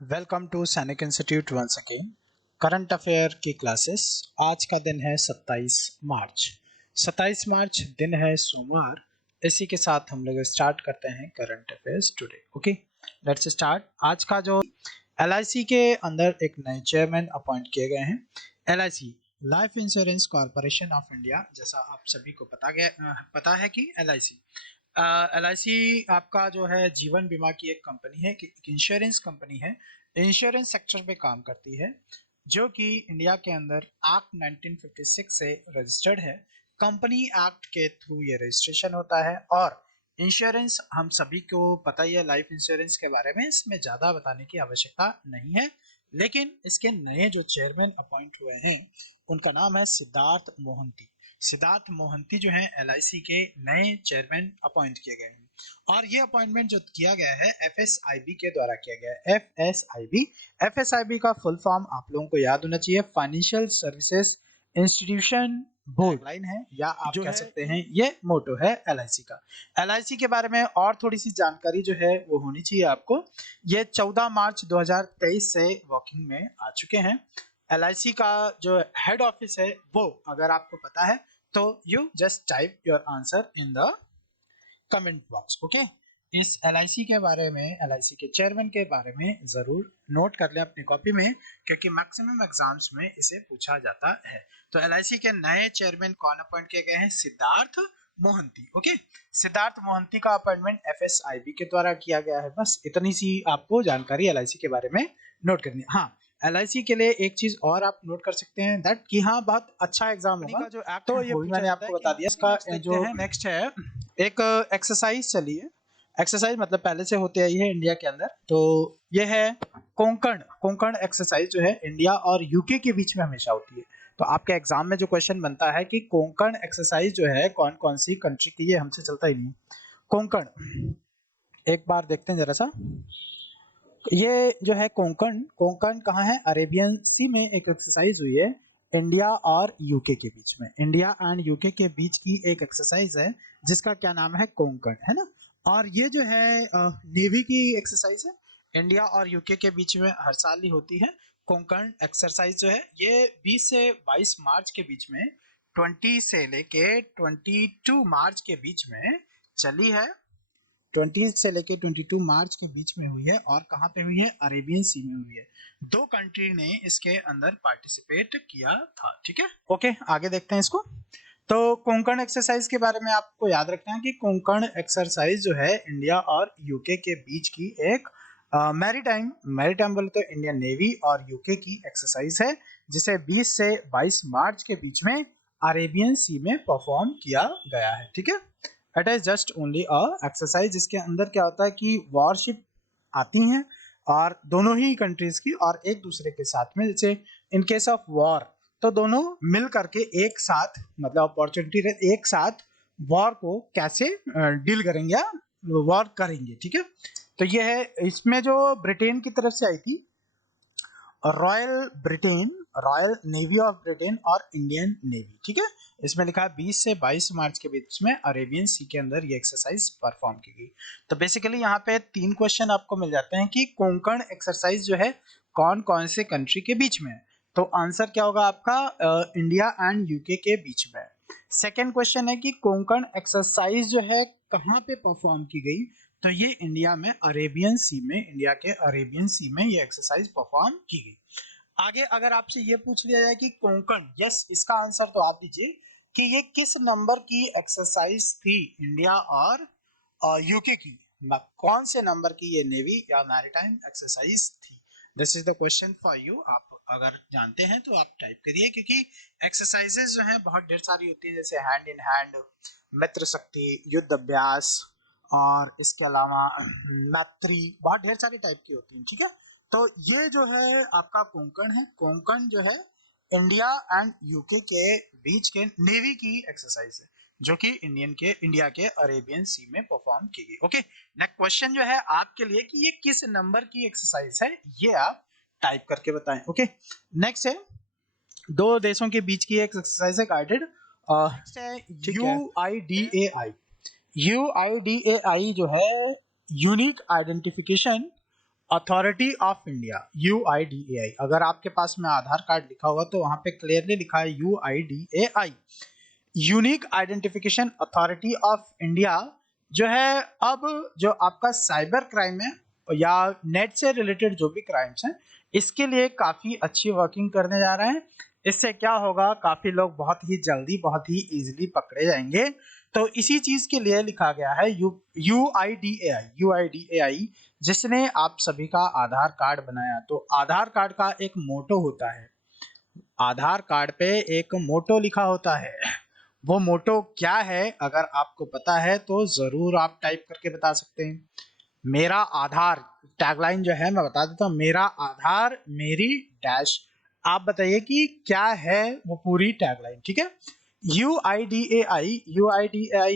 Welcome to Sainik institute once again. Current affair की classes. आज का दिन है 27 मार्च। 27 मार्च दिन है सोमवार। इसी के साथ हम लोग स्टार्ट करते हैं current affairs today. Okay, let's start. आज का जो एलआईसी के अंदर एक नए चेयरमैन अपॉइंट किए गए हैं। LIC life insurance corporation of India, जैसा आप सभी को पता है कि एलआईसी आपका जो है जीवन बीमा की एक कंपनी है, कि एक इंश्योरेंस कंपनी है, इंश्योरेंस सेक्टर पे काम करती है, जो कि इंडिया के अंदर एक्ट 1956 से रजिस्टर्ड है। कंपनी एक्ट के थ्रू ये रजिस्ट्रेशन होता है। और इंश्योरेंस हम सभी को पता ही है, लाइफ इंश्योरेंस के बारे में इसमें ज़्यादा बताने की आवश्यकता नहीं है। लेकिन इसके नए जो चेयरमैन अपॉइंट हुए हैं उनका नाम है सिद्धार्थ मोहंती। सिद्धार्थ मोहंती जो है एलआईसी के नए चेयरमैन अपॉइंट किए गए हैं। और ये अपॉइंटमेंट जो किया गया है एफएसआईबी के द्वारा किया गया है। एफएसआईबी का फुल फॉर्म आप लोगों को याद होना चाहिए, financial services institution board line है, या आप कह सकते हैं ये मोटो है एलआईसी का। एलआईसी के बारे में और थोड़ी सी जानकारी जो है वो होनी चाहिए आपको। ये 14 मार्च 2023 से वर्किंग में आ चुके हैं। एलआईसी का जो हेड ऑफिस है वो अगर आपको पता है तो you just type your answer in the comment box. Okay, इस एलआईसी के बारे में, एलआईसी के चेयरमैन के बारे में जरूर नोट कर लें अपनी कॉपी में, क्योंकि मैक्सिमम एग्जाम्स में इसे पूछा जाता है। तो एलआईसी के नए चेयरमैन कौन अपॉइंट किए गए हैं? सिद्धार्थ मोहंती। ओके, सिद्धार्थ मोहंती का अपॉइंटमेंट एफएसआईबी के द्वारा किया गया है। बस इतनी सी आपको जानकारी एलआईसी के बारे में नोट करनी है। हाँ, एलआईसी के लिए एक चीज और आप नोट कर सकते हैं, दैट कि हाँ बहुत अच्छा एग्जाम होगा। जो एक्ट तो ये मैंने आपको बता दिया। इसका जो नेक्स्ट है, एक एक्सरसाइज चली है। एक्सरसाइज मतलब पहले से होते आई है इंडिया के अंदर। तो ये है कोंकण। कोंकण एक्सरसाइज जो है इंडिया और यूके के बीच में हमेशा होती है। तो आपके एग्जाम में जो क्वेश्चन बनता है कि कोंकण एक्सरसाइज जो है कौन कौन सी कंट्री की, ये हमसे चलता ही नहीं। कोंकण एक बार देखते हैं जरा सा। ये जो है कोंकण, कोंकण कहाँ है? अरेबियन सी में एक एक्सरसाइज हुई है इंडिया और यूके के बीच में। इंडिया एंड यूके के बीच की एक एक्सरसाइज है जिसका क्या नाम है? कोंकण, है ना। और ये जो है नेवी की एक्सरसाइज है, इंडिया और यूके के बीच में हर साल ही होती है। कोंकण एक्सरसाइज जो है ये 20 से 22 मार्च के बीच में, 20 से लेके 22 मार्च के बीच में चली है। 20 से लेके 22 मार्च के बीच में हुई है। और कहाँ पे हुई है? अरेबियन सी में हुई है। दो कंट्री ने इसके अंदर पार्टिसिपेट किया था। ठीक है, ओके, आगे देखते हैं इसको। तो कोंकण एक्सरसाइज के बारे में आपको याद रखना है कि कोंकण एक्सरसाइज जो है इंडिया और यूके के बीच की एक मैरीटाइम मैरीटाइम बोले तो इंडियन नेवी और यूके की एक्सरसाइज है, जिसे 20 से 22 मार्च के बीच में अरेबियन सी में परफॉर्म किया गया है। ठीक है, it is just only a exercise, जिसके अंदर क्या होता है कि वॉरशिप आती हैं और दोनों ही कंट्रीज की, और एक दूसरे के साथ में, जैसे इन केस ऑफ वॉर तो दोनों मिल करके एक साथ, मतलब अपॉर्चुनिटी एक साथ वॉर को कैसे डील करेंगे या वॉर करेंगे। ठीक है, तो ये है। इसमें जो ब्रिटेन की तरफ से आई थी, royal Britain, royal navy of Britain और इंडियन नेवी। ठीक है, इसमें लिखा है 20 से 22 मार्च के बीच में अरेबियन सी के अंदर ये एक्सरसाइज परफॉर्म की गई। तो बेसिकली यहाँ पे 3 क्वेश्चन आपको मिल जाते हैं कि कोंकण एक्सरसाइज जो है कौन कौन से कंट्री के बीच में है। तो आंसर क्या होगा आपका? इंडिया एंड यूके के बीच में। सेकेंड क्वेश्चन है कि कोंकण एक्सरसाइज जो है कहाँ पे परफॉर्म की गई? तो ये इंडिया में अरेबियन सी में, इंडिया के अरेबियन सी में ये एक्सरसाइज परफॉर्म की गई। आगे अगर आपसे ये पूछ लिया जाए कि कोंकण, यस इसका आंसर तो आप दीजिए कि ये किस नंबर की एक्सरसाइज थी इंडिया और यूके की, कौन से नंबर की ये नेवी या मैरीटाइम एक्सरसाइज थी? This is the question for you. आप अगर जानते हैं तो आप टाइप करिए, क्योंकि एक्सरसाइजेज जो हैं बहुत ढेर सारी होती हैं, जैसे हैंड इन हैंड, मित्र शक्ति, युद्ध अभ्यास, और इसके अलावा मैत्री, बहुत ढेर सारी टाइप की होती हैं। ठीक है, तो ये जो है आपका कोंकण है। कोंकण जो है इंडिया एंड यूके के बीच के नेवी की एक्सरसाइज है, जो कि इंडिया के अरेबियन सी में परफॉर्म की गई। ओके, नेक्स्ट क्वेश्चन जो है आपके लिए कि ये किस नंबर की एक्सरसाइज है, ये आप टाइप करके बताएं। ओके, नेक्स्ट है दो देशों के बीच की एक एक्सरसाइज है गाइडेड। नेक्स्ट है UIDAI। UIDAI जो है unique identification authority of India UIDAI। अगर आपके पास में आधार कार्ड लिखा हुआ तो वहां पे क्लियरली लिखा है UIDAI, unique identification authority of India. जो है अब जो आपका साइबर क्राइम है या नेट से रिलेटेड जो भी क्राइम्स हैं, इसके लिए काफी अच्छी वर्किंग करने जा रहे हैं। इससे क्या होगा, काफी लोग बहुत ही जल्दी बहुत ही इजीली पकड़े जाएंगे। तो इसी चीज के लिए लिखा गया है UIDAI, जिसने आप सभी का आधार कार्ड बनाया। तो आधार कार्ड का एक मोटो होता है, आधार कार्ड पे एक मोटो लिखा होता है। वो मोटो क्या है, अगर आपको पता है तो जरूर आप टाइप करके बता सकते हैं। मेरा आधार, टैगलाइन जो है मैं बता देता हूँ, मेरा आधार मेरी डैश। आप बताइए कि क्या है वो पूरी टैगलाइन, ठीक है। यूआईडीएआई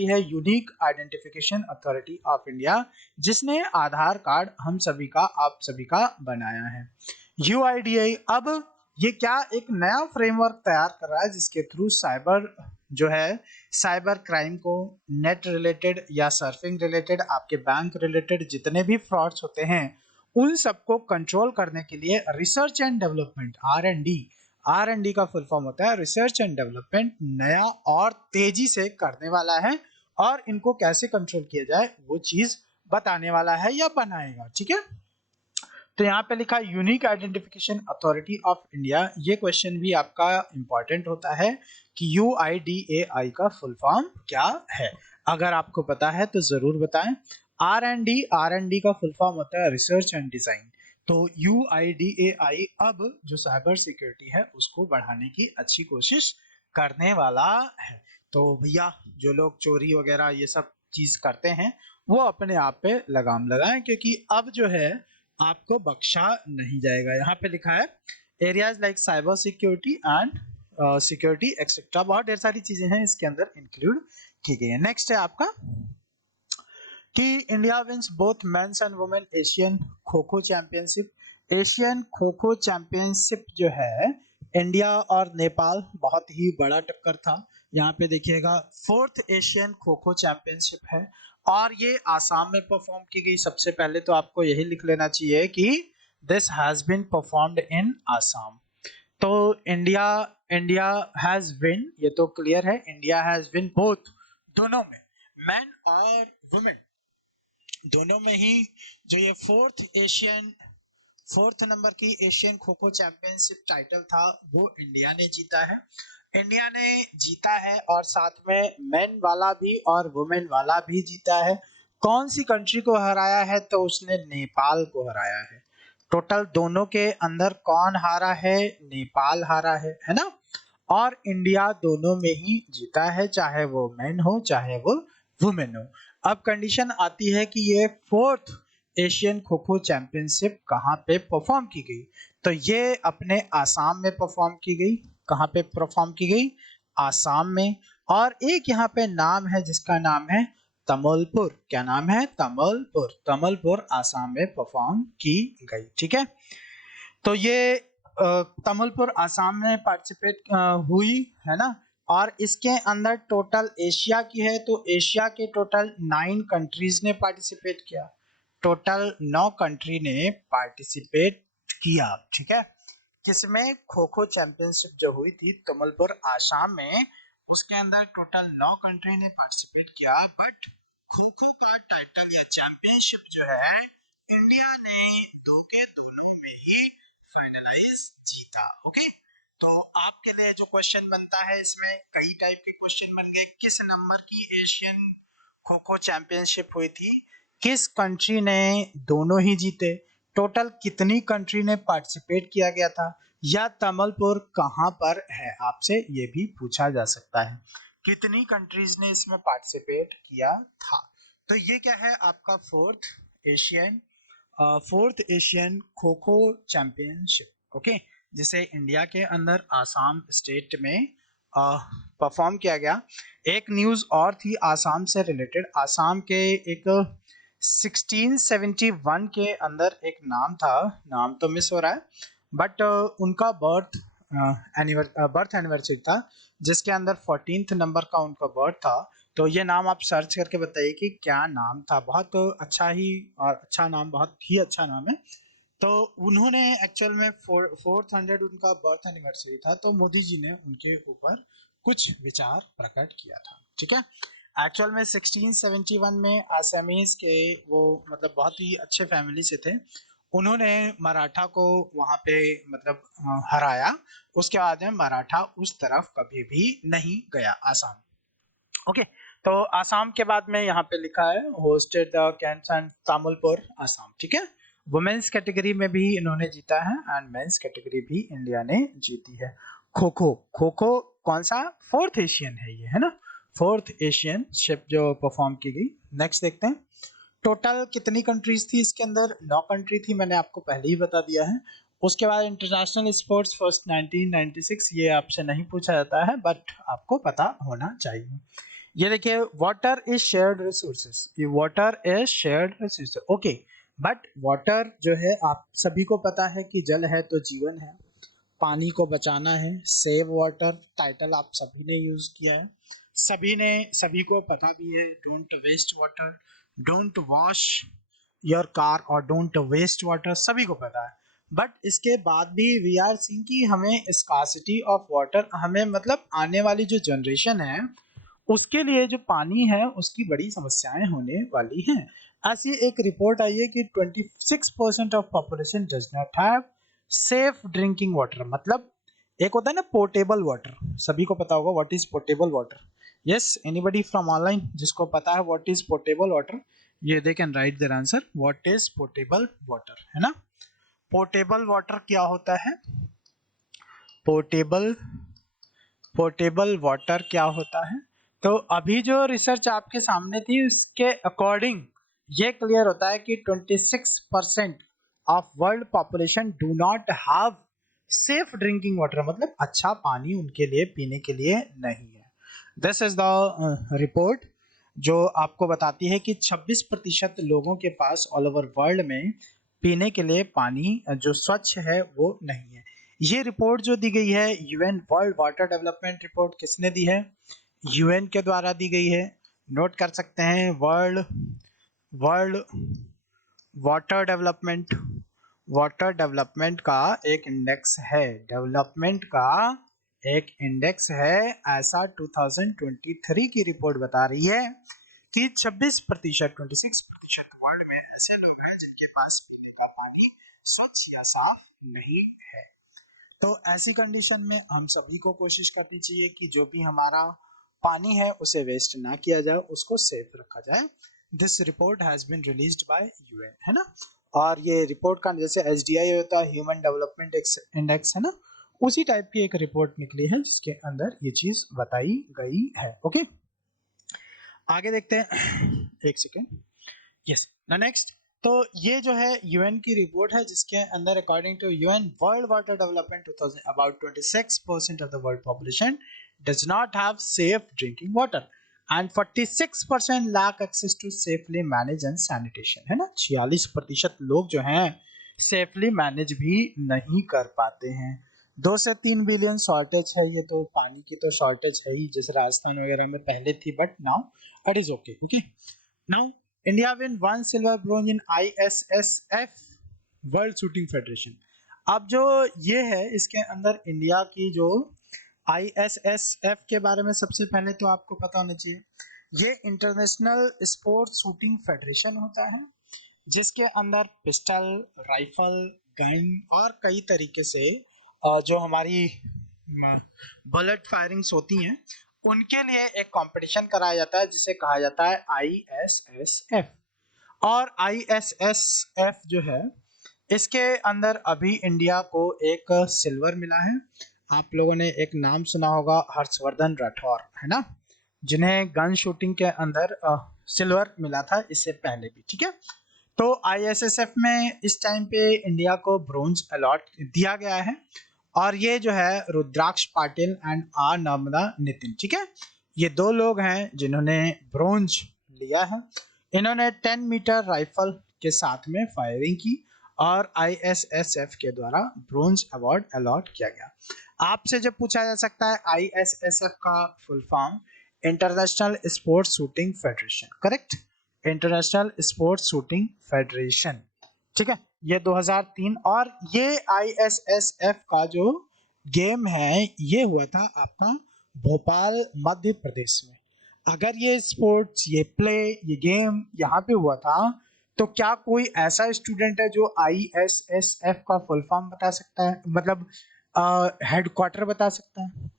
है unique identification authority of India, जिसने आधार कार्ड हम सभी का आप सभी का बनाया है। यूआईडीएआई अब ये क्या एक नया फ्रेमवर्क तैयार कर रहा है, जिसके थ्रू साइबर जो है साइबर क्राइम को, नेट रिलेटेड या सर्फिंग रिलेटेड, आपके बैंक रिलेटेड जितने भी फ्रॉड्स होते हैं उन सबको कंट्रोल करने के लिए रिसर्च एंड डेवलपमेंट R&D का फुल फॉर्म होता है रिसर्च एंड डेवलपमेंट, नया और तेजी से करने वाला है और इनको कैसे कंट्रोल किया जाए वो चीज बताने वाला है या बनाएगा, ठीक है। तो यहाँ पे लिखा unique identification authority of India. ये क्वेश्चन भी आपका इंपॉर्टेंट होता है कि UIDAI का फुल फॉर्म क्या है। अगर आपको पता है तो जरूर बताएं। R&D का फुल फॉर्म होता है रिसर्च एंड डिजाइन। तो UIDAI अब जो साइबर सिक्योरिटी है उसको बढ़ाने की अच्छी कोशिश करने वाला है। तो भैया जो लोग चोरी वगैरह ये सब चीज करते हैं वो अपने आप पे लगाम लगाएं, क्योंकि अब जो है आपको बख्शा नहीं जाएगा। यहाँ पे लिखा है areas like cyber security and security etcetera, बहुत ढेर सारी चीजें हैं इसके अंदर इंक्लूड की गई है। नेक्स्ट है आपका कि India wins both men's and women Asian kho kho championship. Asian kho kho championship जो है इंडिया और नेपाल, बहुत ही बड़ा टक्कर था। यहाँ पे देखिएगा 4th Asian kho kho championship है और ये आसाम में परफॉर्म की गई। सबसे पहले तो आपको यही लिख लेना चाहिए कि this has been performed in Assam. तो इंडिया इंडिया हैज विन, ये तो क्लियर है, इंडिया हैज विन बोथ, दोनों में, मैन और वुमेन दोनों में ही। जो ये 4th नंबर की Asian kho kho championship title था वो इंडिया ने जीता है। इंडिया ने जीता है और साथ में मेन वाला भी और वुमेन वाला भी जीता है। कौन सी कंट्री को हराया है, तो उसने नेपाल को हराया है। टोटल दोनों के अंदर कौन हारा है, नेपाल हारा है ना। और इंडिया दोनों में ही जीता है, चाहे वो मेन हो चाहे वो वुमेन हो। अब कंडीशन आती है कि ये 4th Asian kho kho championship कहाँ पे परफॉर्म की गई, तो ये अपने आसाम में परफॉर्म की गई। कहाँ पे परफॉर्म की गई, आसाम में। और एक यहाँ पे नाम है जिसका नाम है तमलपुर। क्या नाम है, तमलपुर। तमलपुर आसाम में परफॉर्म की गई, ठीक है। तो ये तमलपुर आसाम में पार्टिसिपेट हुई है ना। और इसके अंदर टोटल एशिया की है तो एशिया के टोटल 9 कंट्रीज ने पार्टिसिपेट किया। टोटल 9 कंट्री ने पार्टिसिपेट किया, ठीक है। किसमें, खो खो चैंपियनशिप जो हुई थी तमलपुर आसाम में, उसके अंदर टोटल 9 कंट्री ने पार्टिसिपेट किया। बट खो खो का टाइटल या चैंपियनशिप जो है इंडिया ने दो के दोनों में ही फाइनलाइज जीता। ओके, तो आपके लिए जो क्वेश्चन बनता है, इसमें कई टाइप के क्वेश्चन बन गए। किस नंबर की एशियन खो खो चैंपियनशिप हुई थी, किस कंट्री ने दोनों ही जीते, टोटल कितनी कंट्री ने पार्टिसिपेट किया गया था, या तमलपुर कहां पर है, आपसे ये भी पूछा जा सकता है। कितनी कंट्रीज ने इसमें पार्टिसिपेट किया था। तो ये क्या है आपका Asian 4th Asian kho kho championship, okay, जिसे इंडिया के अंदर आसाम स्टेट में परफॉर्म किया गया। एक न्यूज और थी आसाम से रिलेटेड। आसाम के एक 1671 के अंदर एक नाम था, नाम तो मिस हो रहा है, बट उनका बर्थ एनिवर्सरी था, जिसके अंदर 14th नंबर का उनका बर्थ था। तो तो ये नाम आप सर्च करके बताइए कि क्या नाम था। बहुत अच्छा ही और अच्छा नाम, बहुत ही अच्छा नाम है। तो उन्होंने एक्चुअल में 400 उनका बर्थ एनिवर्सरी था, तो मोदी जी ने उनके ऊपर कुछ विचार प्रकट किया था। ठीक है। एक्चुअल में 1671 में आसामीज के वो मतलब बहुत ही अच्छे फैमिली से थे। उन्होंने मराठा को वहां पे मतलब हराया। उसके बाद में मराठा उस तरफ कभी भी नहीं गया, आसाम। ओके। तो आसाम के बाद में यहाँ पे लिखा है hosted the camps and Tamulpur Assam. ठीक है। वुमेन्स कैटेगरी में भी इन्होंने जीता है एंड मेंस कैटेगरी भी इंडिया ने जीती है। खो खो, खो खो कौन सा, फोर्थ एशियन है ये, है ना, फोर्थ एशियन शिप जो परफॉर्म की गई। नेक्स्ट देखते हैं। टोटल कितनी कंट्रीज थी इसके अंदर, 9 कंट्री थी, मैंने आपको पहले ही बता दिया है। उसके बाद इंटरनेशनल स्पोर्ट्स फर्स्ट 1996, ये आपसे नहीं पूछा जाता है बट आपको पता होना चाहिए। ये देखिए, वाटर इज शेयर्ड रिसोर्सेस, ये water is shared resources. Okay, but water जो है आप सभी को पता है कि जल है तो जीवन है, पानी को बचाना है। सेव वाटर टाइटल आप सभी ने यूज किया है, सभी को पता भी है। Don't waste water, don't wash your car और डोंट वेस्ट वाटर, सभी को पता है। बट इसके बाद भी वी आर सीइंग कि हमें स्कार्सिटी ऑफ वाटर, हमें मतलब आने वाली जो जनरेशन है उसके लिए जो पानी है उसकी बड़ी समस्याएं होने वाली हैं। ऐसी एक रिपोर्ट आई है कि 26% of population does not have safe drinking water. मतलब एक होता है ना पोर्टेबल वाटर, सभी को पता होगा what is portable water. Yes, anybody from online जिसको पता है व्हाट इज पोर्टेबल वाटर, ये they can write their answer. What is portable water, है ना। पोर्टेबल वाटर क्या होता है, पोर्टेबल पोर्टेबल वाटर क्या होता है। तो अभी जो रिसर्च आपके सामने थी उसके अकॉर्डिंग ये क्लियर होता है कि 26% of world population do not have safe drinking water, मतलब अच्छा पानी उनके लिए पीने के लिए नहीं है। दिस इज द रिपोर्ट जो आपको बताती है कि 26% लोगों के पास ऑल ओवर वर्ल्ड में पीने के लिए पानी जो स्वच्छ है वो नहीं है। ये रिपोर्ट जो दी गई है UN world water development report, किसने दी है, यूएन के द्वारा दी गई है। नोट कर सकते हैं, वर्ल्ड वर्ल्ड वाटर डेवलपमेंट का एक इंडेक्स है, डेवलपमेंट का एक इंडेक्स है। ऐसा 2023 की रिपोर्ट बता रही है कि 26% वर्ल्ड में ऐसे लोग हैं जिनके पास पीने का पानी स्वच्छ या साफ नहीं है। तो ऐसी कंडीशन में हम सभी को कोशिश करनी चाहिए कि जो भी हमारा पानी है उसे वेस्ट ना किया जाए, उसको सेफ रखा जाए। This report has been released by UN, है ना। और ये रिपोर्ट का जैसे एसडीआई होता है, ह्यूमन डेवलपमेंट इंडेक्स, है ना, उसी टाइप की एक रिपोर्ट निकली है जिसके अंदर ये चीज बताई गई है। ओके, आगे देखते हैं। एक सेकेंड। Yes, next. तो ये जो है यूएन की रिपोर्ट है जिसके अंदर according to UN world water development 2000 about 26% of the world population does not have safe drinking water and 46% lack access to safely manage and sanitation, है ना। 46% लोग जो हैं सेफली मैनेज भी नहीं कर पाते हैं। 2 से 3 बिलियन शॉर्टेज है, ये तो पानी की तो शॉर्टेज है ही, जैसे राजस्थान वगैरह में पहले थी, but now it is okay. Okay, now India win 1 silver bronze in ISSF World Shooting Federation। अब जो ये है इसके अंदर इंडिया की जो ISSF के बारे में सबसे पहले तो आपको पता होना चाहिए, ये इंटरनेशनल स्पोर्ट्स शूटिंग फेडरेशन होता है जिसके अंदर पिस्टल, राइफल, गन और कई तरीके से जो हमारी बुलेट फायरिंग्स होती हैं उनके लिए एक कंपटीशन कराया जाता है जिसे कहा जाता है ISSF। और ISSF जो है इसके अंदर अभी इंडिया को एक सिल्वर मिला है। आप लोगों ने एक नाम सुना होगा, हर्षवर्धन राठौर, है ना, जिन्हें गन शूटिंग के अंदर सिल्वर मिला था इससे पहले भी। ठीक है। तो ISSF में इस टाइम पे इंडिया को ब्रोंज अलॉट दिया गया है और ये जो है रुद्राक्ष पाटिल एंड आर नर्मदा नितिन, ठीक है, ये 2 लोग हैं जिन्होंने ब्रोंज लिया है। इन्होंने 10 मीटर राइफल के साथ में फायरिंग की और ISSF के द्वारा ब्रोंज अवार्ड अलॉट किया गया। आपसे जब पूछा जा सकता है ISSF का full form, international sports shooting federation, correct, international sports shooting federation, ठीक है, ये 2003। और ये ISSF का जो गेम है ये हुआ था आपका भोपाल मध्य प्रदेश में। अगर ये स्पोर्ट्स, ये प्ले, ये गेम यहाँ पे हुआ था, तो क्या कोई ऐसा स्टूडेंट है जो ISSF का फुल फॉर्म बता सकता है, मतलब हेडक्वार्टर बता सकता है?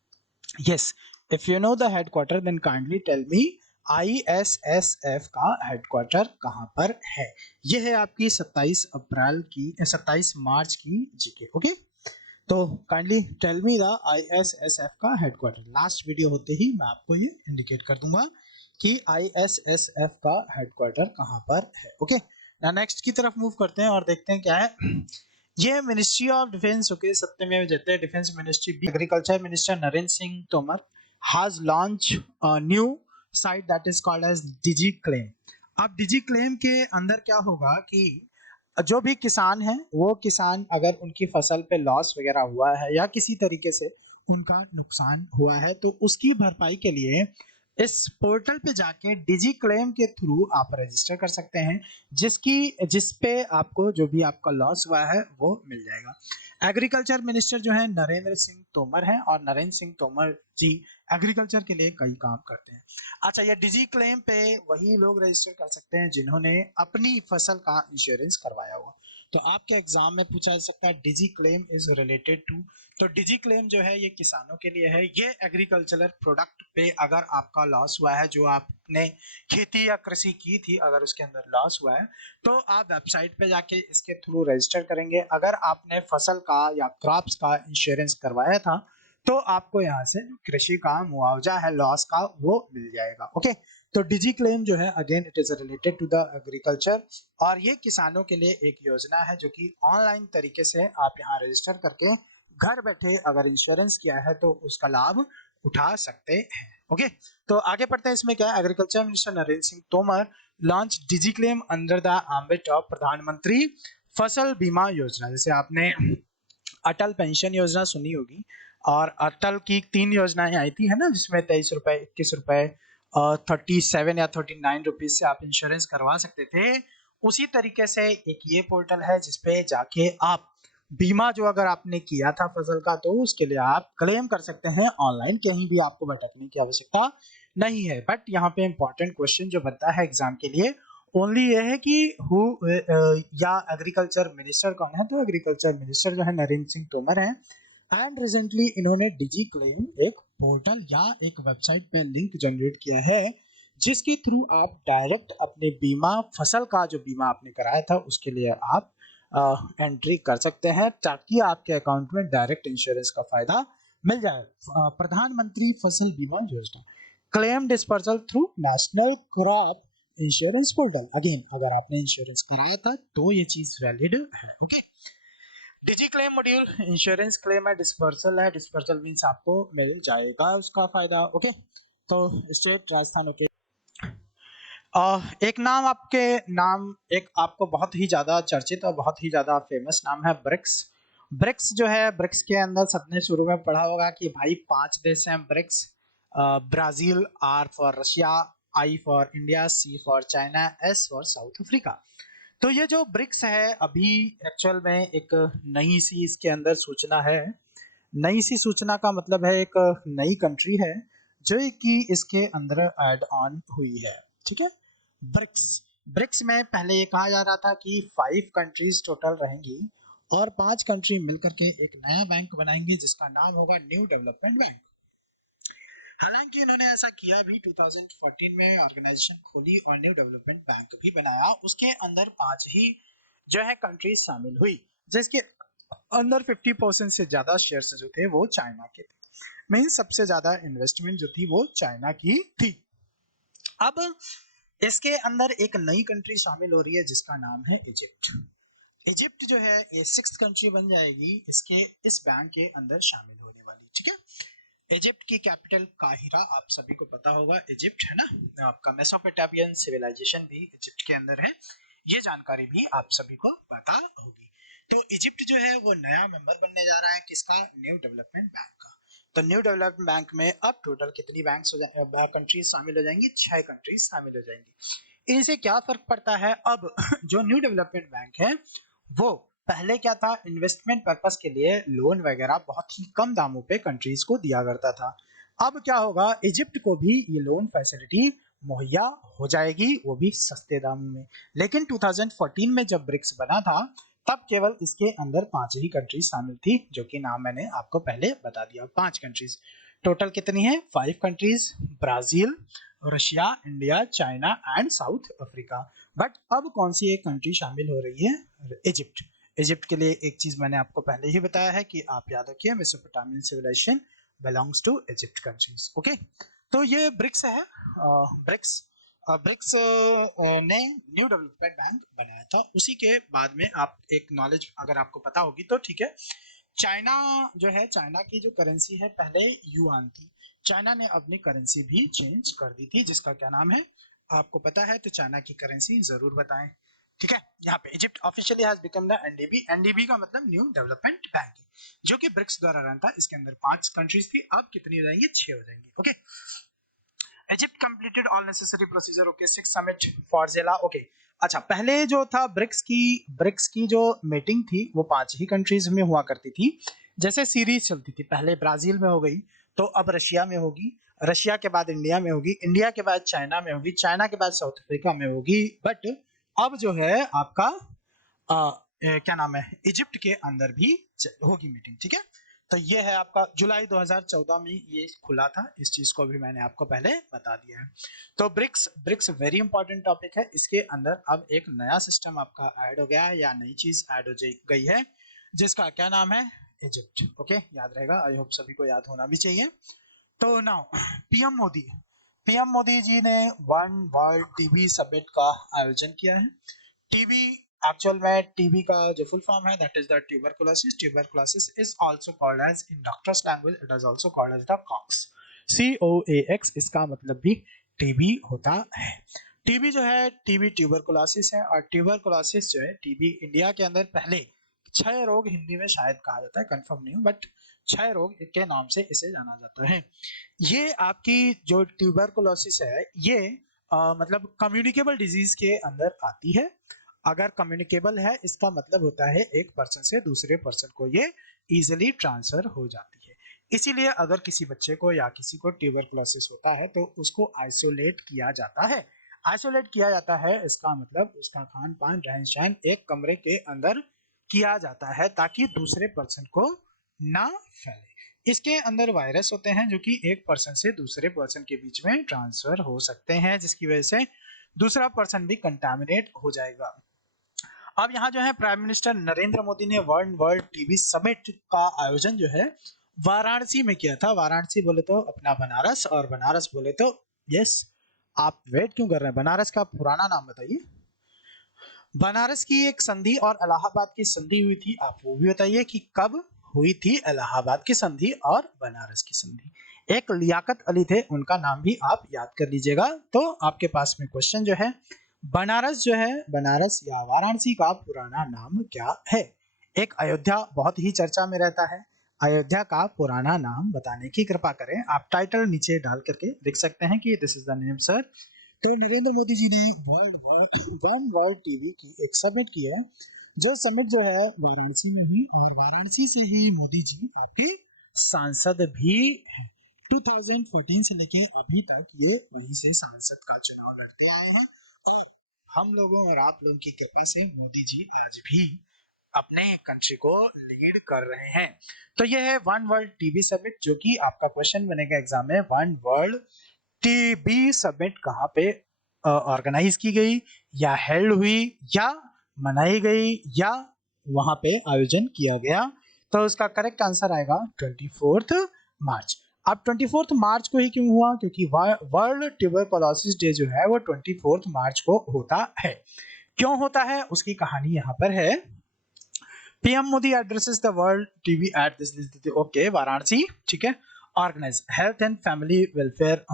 Yes, if you know the headquarter then kindly tell me ISSF का हेडक्वार्टर कहाँ पर है। ये है आपकी 27 मार्च की जीके, ओके। तो kindly tell me the ISSF का हेडक्वार्टर। लास्ट वीडियो होते ही मैं आपको ये इंडिकेट कर दूंगा कि ISSF का हेडक्वार्टर कहाँ पर है, ओके। ना नेक्स्ट की तरफ मूव करते हैं और देखते हैं क्या है। ये मिनिस्ट्री ऑफ डिफेंस, ओके, सत्यमेव जयते, defence ministry, agriculture minister Narendra Singh Tomar has launch a new site that is called as digi claim. अब डिजी क्लेम के अंदर क्या होगा कि जो भी किसान है, वो किसान अगर उनकी फसल पे लॉस वगैरह हुआ है या किसी तरीके से उनका नुकसान हुआ है, तो उसकी भरपाई के लिए इस पोर्टल पे जाके डिजी क्लेम के थ्रू आप रजिस्टर कर सकते हैं, जिस पे आपको जो भी आपका लॉस हुआ है वो मिल जाएगा। एग्रीकल्चर मिनिस्टर जो है नरेंद्र सिंह तोमर है, और नरेंद्र सिंह तोमर जी एग्रीकल्चर के लिए कई काम करते हैं। अच्छा, ये डिजी क्लेम पे वही लोग रजिस्टर कर सकते हैं जिन्होंने अपनी फसल का इंश्योरेंस करवाया हुआ। तो आपके एग्जाम में पूछा जा सकता है डिजी क्लेम इज रिलेटेड टू, तो डिजी क्लेम जो है ये किसानों के लिए है। ये एग्रीकल्चरल प्रोडक्ट पे अगर आपका लॉस हुआ है, जो आपने खेती या कृषि की थी, अगर उसके अंदर लॉस हुआ है, तो आप वेबसाइट पे जाके इसके थ्रू रजिस्टर करेंगे। अगर आपने फसल का या क्रॉप्स का इंश्योरेंस करवाया था, तो आपको यहाँ से कृषि का मुआवजा है लॉस का, वो मिल जाएगा, ओके। तो डिजी क्लेम जो है again it is related to the agriculture, और ये किसानों के लिए एक योजना है जो कि ऑनलाइन तरीके से आप यहाँ रजिस्टर करके घर बैठे अगर इंश्योरेंस किया है तो उसका लाभ उठा सकते हैं, ओके। तो आगे पढ़ते हैं, इसमें क्या है, agriculture minister Narendra Singh Tomar launch digi claim under the ambit of Pradhan Mantri Fasal बीमा योजना। जैसे आपने अटल पेंशन योजना सुनी होगी, और अटल की 3 योजनाएं आई थी, है ना, जिसमें 23 रुपए, 21 रुपए, 37 या 39 रुपीज से आप इंश्योरेंस करवा सकते थे। उसी तरीके से एक ये पोर्टल है जिसपे जाके आप बीमा जो अगर आपने किया था फसल का, तो उसके लिए आप क्लेम कर सकते हैं ऑनलाइन, कहीं भी आपको भटकने की आवश्यकता नहीं है। बट यहाँ पे इंपॉर्टेंट क्वेश्चन जो बनता है एग्जाम के लिए ओनली ये है कि या एग्रीकल्चर मिनिस्टर कौन है, तो एग्रीकल्चर मिनिस्टर जो है नरेंद्र सिंह तोमर है। एंड रिसेंटली इन्होंने डिजी क्लेम एक पोर्टल या एक वेबसाइट पे लिंक जनरेट किया है, जिसके थ्रू आप डायरेक्ट अपने बीमा, फसल का जो बीमा आपने कराया था उसके लिए आप एंट्री कर सकते हैं, ताकि आपके अकाउंट में डायरेक्ट इंश्योरेंस का फायदा मिल जाए। प्रधानमंत्री फसल बीमा योजना, claim dispersal through national crop insurance portal. Again अगर आपने इंश्योरेंस कराया था तो ये चीज वैलिड है, ओके। डिजी क्लेम मॉड्यूल इंश्योरेंस क्लेम है, डिस्पर्सल मींस आपको मिल जाएगा उसका फायदा, ओके। तो स्टेट राजस्थान, ओके। एक नाम आपके नाम, एक आपको बहुत ही ज्यादा चर्चित और बहुत ही ज्यादा फेमस नाम है ब्रिक्स। ब्रिक्स जो है, ब्रिक्स के अंदर सबने शुरू में पढ़ा होगा कि भाई 5 देश हैं BRICS. Brazil, R for Russia, I for India, C for China, S for South Africa. तो ये जो ब्रिक्स है अभी एक्चुअल में एक नई सी इसके अंदर सूचना है। नई सी सूचना का मतलब है एक नई कंट्री है जो कि इसके अंदर ऐड ऑन हुई है, ठीक है। ब्रिक्स, ब्रिक्स में पहले ये कहा जा रहा था कि 5 कंट्रीज टोटल रहेंगी और 5 कंट्री मिलकर के एक नया बैंक बनाएंगे जिसका नाम होगा न्यू डेवलपमेंट बैंक। हालांकि इन्होंने ऐसा किया भी, 2014 में ऑर्गेनाइजेशन खोली और न्यू डेवलपमेंट बैंक भी बनाया। उसके अंदर 5 ही जो है कंट्रीज शामिल हुई, जिसके अंदर 50% से ज्यादा शेयर्स जो थे वो चाइना के थे। मीन सबसे ज्यादा इन्वेस्टमेंट जो थी वो चाइना की थी। अब इसके अंदर एक नई कंट्री शामिल हो रही है जिसका नाम है इजिप्ट। इजिप्ट जो है ये 6th कंट्री बन जाएगी इसके इस बैंक के अंदर शामिल होने वाली, ठीक है। इजिप्ट की कैपिटल काहिरा, आप सभी को पता होगा इजिप्ट, है ना, आपका मेसोपोटामियन सिविलाइजेशन भी इजिप्ट के अंदर है, ये जानकारी भी आप सभी को पता होगी। तो इजिप्ट जो है वो नया मेंबर बनने जा रहा है किसका, न्यू डेवलपमेंट बैंक का। तो न्यू डेवलपमेंट बैंक में अब टोटल कितनी बैंक्स कंट्रीज शामिल हो जाएंगी? 6 कंट्रीज शामिल हो जाएंगी। इनसे क्या फर्क पड़ता है? अब जो न्यू डेवलपमेंट बैंक है वो पहले क्या था, इन्वेस्टमेंट पर्पस के लिए लोन वगैरह बहुत ही कम दामों पे कंट्रीज को दिया करता था। अब क्या होगा, इजिप्ट को भी ये लोन फैसिलिटी मुहैया हो जाएगी, वो भी सस्ते दामों में। लेकिन 2014 में जब ब्रिक्स बना था तब केवल इसके अंदर 5 ही कंट्रीज शामिल थी, जो कि नाम मैंने आपको पहले बता दिया। 5 कंट्रीज, टोटल कितनी है? 5 countries, Brazil, Russia, India, China and south Africa. But अब कौन सी एक कंट्री शामिल हो रही है? इजिप्ट। इजिप्ट के लिए एक चीज मैंने आपको पहले ही बताया है कि आप याद रखिए, Mesopotamian civilisation belongs to Egypt countries. Okay, तो ये ब्रिक्स है। ब्रिक्स ब्रिक्स ने न्यू डेवलपमेंट बैंक बनाया था। उसी के बाद में आप एक नॉलेज अगर आपको पता होगी तो ठीक है, चाइना जो है, चाइना की जो करेंसी है पहले युआन थी, चाइना ने अपनी करेंसी भी चेंज कर दी थी, जिसका क्या नाम है आपको पता है तो चाइना की करेंसी जरूर बताएं। ठीक है, यहाँ पे Egypt officially has become the NDB. NDB का मतलब न्यू डेवलपमेंट बैंक, जो कि ब्रिक्स द्वारा रन था। इसके अंदर 5 कंट्रीज थी, अब कितनी हो जाएंगी? 6 हो जाएंगी। Okay, Egypt completed all necessary procedure. Okay, 6 summit for जेला। ओके, अच्छा, पहले जो था ब्रिक्स की जो मीटिंग थी वो 5 ही कंट्रीज में हुआ करती थी। जैसे सीरीज चलती थी, पहले ब्राजील में हो गई, तो अब रशिया में होगी, रशिया के बाद इंडिया में होगी, इंडिया के बाद चाइना में होगी, चाइना के बाद साउथ अफ्रीका में होगी। बट अब जो है आपका क्या नाम है, इजिप्ट के अंदर भी होगी मीटिंग। ठीक है, तो ये है आपका जुलाई 2014 में ये खुला था। इस चीज को भी मैंने आपको पहले बता दिया है। तो BRICS BRICS very important topic है। इसके अंदर अब एक नया सिस्टम आपका ऐड हो गया है, या नई चीज ऐड हो गई है, जिसका क्या नाम है? इजिप्ट। ओके, याद रहेगा, आई होप सभी को याद होना भी चाहिए। तो नाउ पीएम मोदी जी ने वन वर्ल्ड टीबी समिट का आयोजन किया है। टीबी एक्चुअल में टीबी का जो फुल फॉर्म है that is the tuberculosis. Tuberculosis is also called as, in doctors language it is also called as the coax, COAX। इसका मतलब भी टीबी होता है। टीबी जो है, टीबी ट्यूबरकुलोसिस है, और ट्यूबरकुलोसिस जो है, टीबी इंडिया के अंदर पहले क्षय रोग हिंदी में शायद कहा जाता है, कंफर्म नहीं हूँ, बट क्षय रोग के नाम से इसे जाना जाता है। ये आपकी जो ट्यूबरकुलोसिस है ये मतलब कम्युनिकेबल डिजीज के अंदर आती है। अगर कम्युनिकेबल है इसका मतलब होता है एक पर्सन से दूसरे पर्सन को ये इजीली ट्रांसफर हो जाती है। इसीलिए अगर किसी बच्चे को या किसी को ट्यूबरकुलोसिस होता है तो उसको आइसोलेट किया जाता है। आइसोलेट किया जाता है इसका मतलब उसका खान पान रहन सहन एक कमरे के अंदर किया जाता है, ताकि दूसरे पर्सन को ना फैले। इसके अंदर वायरस होते हैं जो कि एक पर्सन से दूसरे पर्सन के बीच में ट्रांसफर हो सकते हैं, जिसकी वजह से दूसरा पर्सन भी कंटामिनेट हो जाएगा। अब यहाँ जो है प्राइम मिनिस्टर नरेंद्र मोदी ने वर्ल्ड टीबी समिट का आयोजन जो है वाराणसी में किया था। वाराणसी बोले तो अपना बनारस, और बनारस बोले तो यस, आप वेट क्यों कर रहे हैं, बनारस का पुराना नाम बताइए। बनारस की एक संधि और इलाहाबाद की संधि हुई थी, आप वो भी बताइए कि कब हुई थी इलाहाबाद की संधि और बनारस की संधि। एक लियाकत अली थे, उनका नाम भी आप याद कर लीजिएगा। तो आपके पास में क्वेश्चन जो है, बनारस जो है, बनारस या वाराणसी का पुराना नाम क्या है? एक अयोध्या बहुत ही चर्चा में रहता है, अयोध्या का पुराना नाम बताने की कृपा करें। आप टाइटल नीचे डाल करके लिख सकते हैं कि this is the name sir. तो नरेंद्र मोदी जी ने वर्ल्ड टीवी की एक समिट की है, जो समिट जो है वाराणसी में हुई, और वाराणसी से ही मोदी जी आपके सांसद भी हैं। 2014 से लेके अभी तक ये वहीं से सांसद का चुनाव लड़ते आए हैं, और हम लोगों और आप लोगों की कृपा से मोदी जी आज भी अपने कंट्री को लीड कर रहे हैं। तो ये है वन वर्ल्ड टीबी समिट, जो कि आपका क्वेश्चन बनेगा एग्जाम में, वन वर्ल्ड टीबी समिट कहाँ पे ऑर्गेनाइज की गई, या हेल्ड हुई, या मनाई गई, या वहां पे आयोजन किया गया? तो उसका करेक्ट आंसर आएगा 24 मार्च। अब 24 मार्च को ही क्यों हुआ? क्योंकि वर्ल्ड ट्यूबरकुलोसिस डे जो है वो 24 मार्च को होता है। क्यों होता है उसकी कहानी यहाँ पर है। PM Modi addresses the world TV at this, okay, Varanasi, ठीक है। Organise health and family welfare,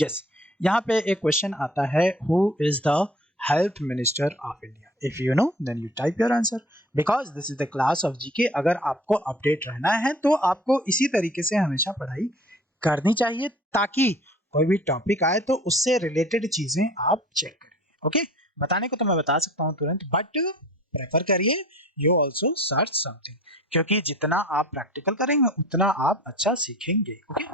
yes. यहाँ पे एक क्वेश्चन आता है, who is the Health Minister of India. If you know, then you type your answer. Because this is the class of GK. अगर आपको update रहना है तो आपको इसी तरीके से हमेशा पढ़ाई करनी चाहिए, ताकि कोई भी टॉपिक आए तो उससे रिलेटेड चीजें आप चेक करिए। ओके, बताने को तो मैं बता सकता हूँ तुरंत, बट प्रेफर करिए यू ऑल्सो सर्च समथिंग, क्योंकि जितना आप प्रैक्टिकल करेंगे उतना आप अच्छा सीखेंगे। ओके,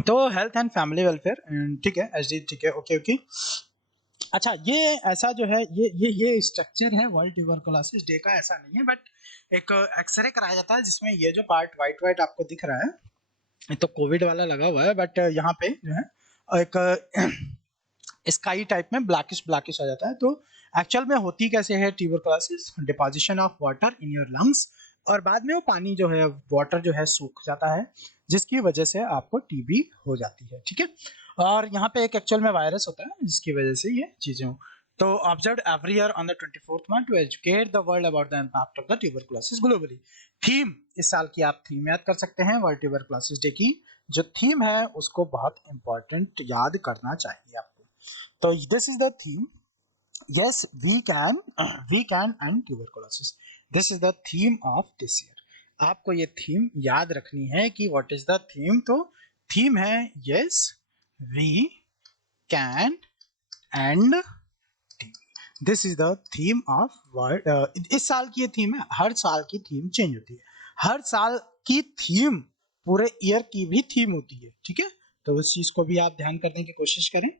तो हेल्थ एंड फैमिली वेलफेयर, ठीक है, एचडी, ठीक है, ओके ओके। अच्छा, ये ऐसा जो है, ये स्ट्रक्चर है वर्ल्ड ट्यूबरकुलोसिस डे का, ऐसा नहीं है, बट एक एक्सरे कराया जाता है जिसमें ये जो पार्ट वाइट वाइट आपको दिख रहा है, ये तो कोविड वाला लगा हुआ है, बट यहाँ पे जो है एक स्काई टाइप में ब्लैकिश ब्लैकिश आ जाता है। तो एक्चुअल में होती कैसे है tuberculosis? Deposition of water in your lungs, और बाद में वो पानी जो है, वाटर जो है, सूख जाता है, जिसकी वजह से आपको टीबी हो जाती है। ठीक है, और यहाँ पे एक एक्चुअल में वायरस होता है जिसकी वजह से ये चीजें हो। तो observe every year on the 24th month to educate the world about the impact of the tuberculosis globally. Theme, इस साल की आप थीम याद कर सकते हैं वर्ल्ड ट्यूबरकुलोसिस डे की। जो थीम है उसको बहुत इंपॉर्टेंट याद करना चाहिए आपको। तो this is the theme, yes we can end tuberculosis, this is the theme of this year। आपको ये थीम याद रखनी है कि what is the theme। तो थीम है yes we can end TB, this is the theme of world। इस साल की ये थीम है, हर साल की थीम चेंज होती है, हर साल की थीम पूरे ईयर की भी थीम होती है। ठीक है, तो उस चीज को भी आप ध्यान करने की कोशिश करें।